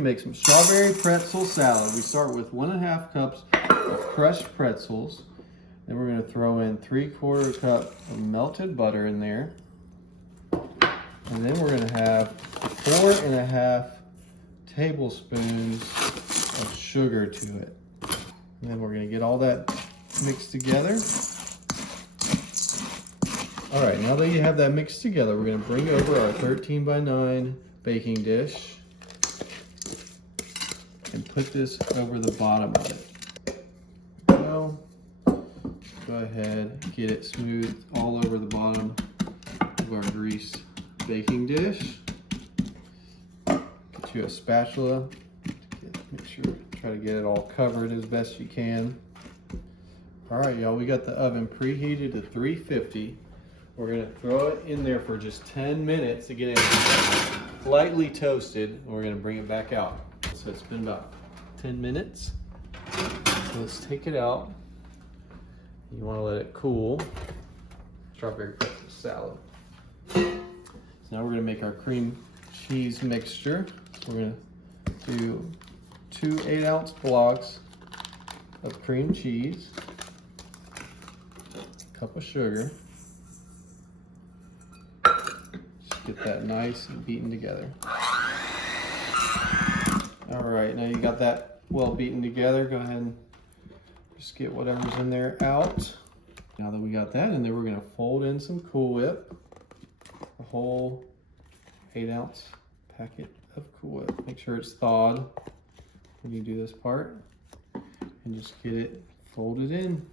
Make some strawberry pretzel salad. We start with 1.5 cups of crushed pretzels. Then we're going to throw in 3/4 cup of melted butter in there. And then we're going to have 4.5 tablespoons of sugar to it. And then we're going to get all that mixed together. All right, now that you have that mixed together, we're going to bring over our 13 by 9 baking dish and put this over the bottom of it. Well, go ahead, get it smooth all over the bottom of our greased baking dish. Get you a spatula. Make sure, try to get it all covered as best you can. All right, y'all, we got the oven preheated to 350. We're gonna throw it in there for just 10 minutes to get it lightly toasted. And we're gonna bring it back out. So it's been about 10 minutes. So let's take it out. You wanna let it cool. Strawberry pretzel salad. So now we're gonna make our cream cheese mixture. So we're gonna do 2 8-ounce blocks of cream cheese, a cup of sugar. Just get that nice and beaten together. All right, now you got that well beaten together. Go ahead and just get whatever's in there out. Now that we got that in there, we're gonna fold in some Cool Whip, a whole 8-ounce packet of Cool Whip. Make sure it's thawed when you do this part, and just get it folded in.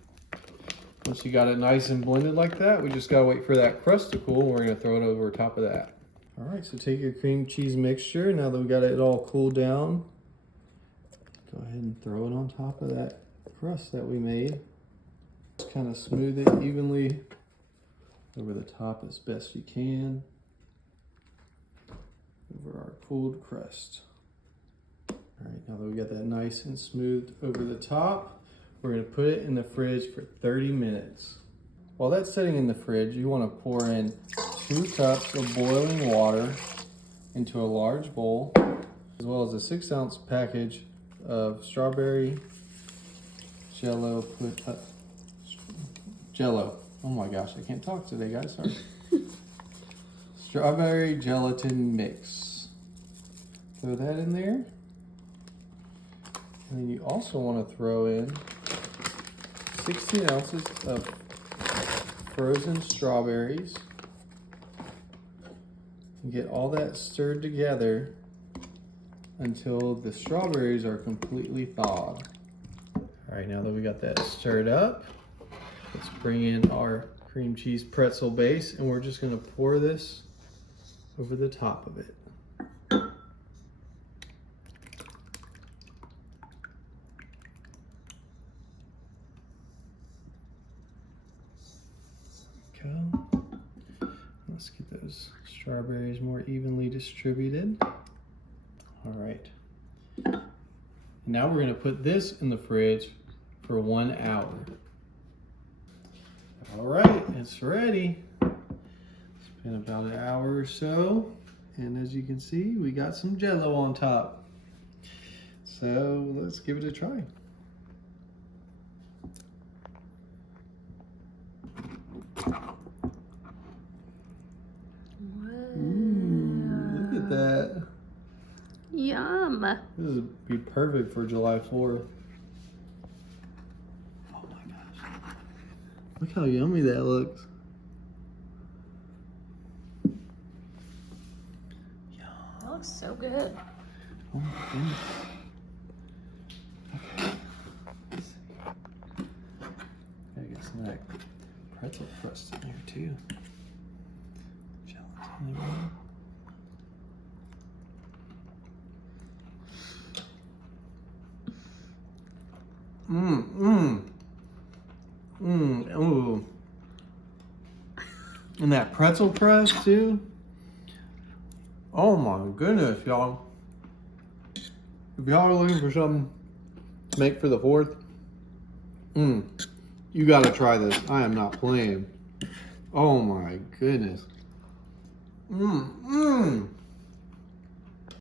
Once you got it nice and blended like that, we just gotta wait for that crust to cool, and we're gonna throw it over top of that. All right, so take your cream cheese mixture. Now that we got it all cooled down, go ahead and throw it on top of that crust that we made. Just kind of smooth it evenly over the top as best you can over our cooled crust. All right, now that we got that nice and smooth over the top, we're gonna put it in the fridge for 30 minutes. While that's sitting in the fridge, you wanna pour in 2 cups of boiling water into a large bowl, as well as a 6-ounce package of strawberry Jello. Jello. Oh my gosh, I can't talk today, guys, sorry. Strawberry gelatin mix. Throw that in there. And then you also want to throw in 16 ounces of frozen strawberries. And get all that stirred together until the strawberries are completely thawed. All right, now that we got that stirred up, let's bring in our cream cheese pretzel base, and we're just gonna pour this over the top of it. Go. Let's get those strawberries more evenly distributed. All right. Now we're going to put this in the fridge for 1 hour. All right, it's ready. It's been about an hour or so, and as you can see, we got some Jello on top. So let's give it a try. Look at that. Yum. This would be perfect for July 4th. Oh my gosh. Look how yummy that looks. Yum. That looks so good. Oh my goodness. Okay. Let's see. Gotta get some of that pretzel crust in there too. Gelatin everywhere. Ooh. And that pretzel crust too. Oh my goodness, y'all. If y'all are looking for something to make for the 4th, you gotta try this. I am not playing. Oh my goodness.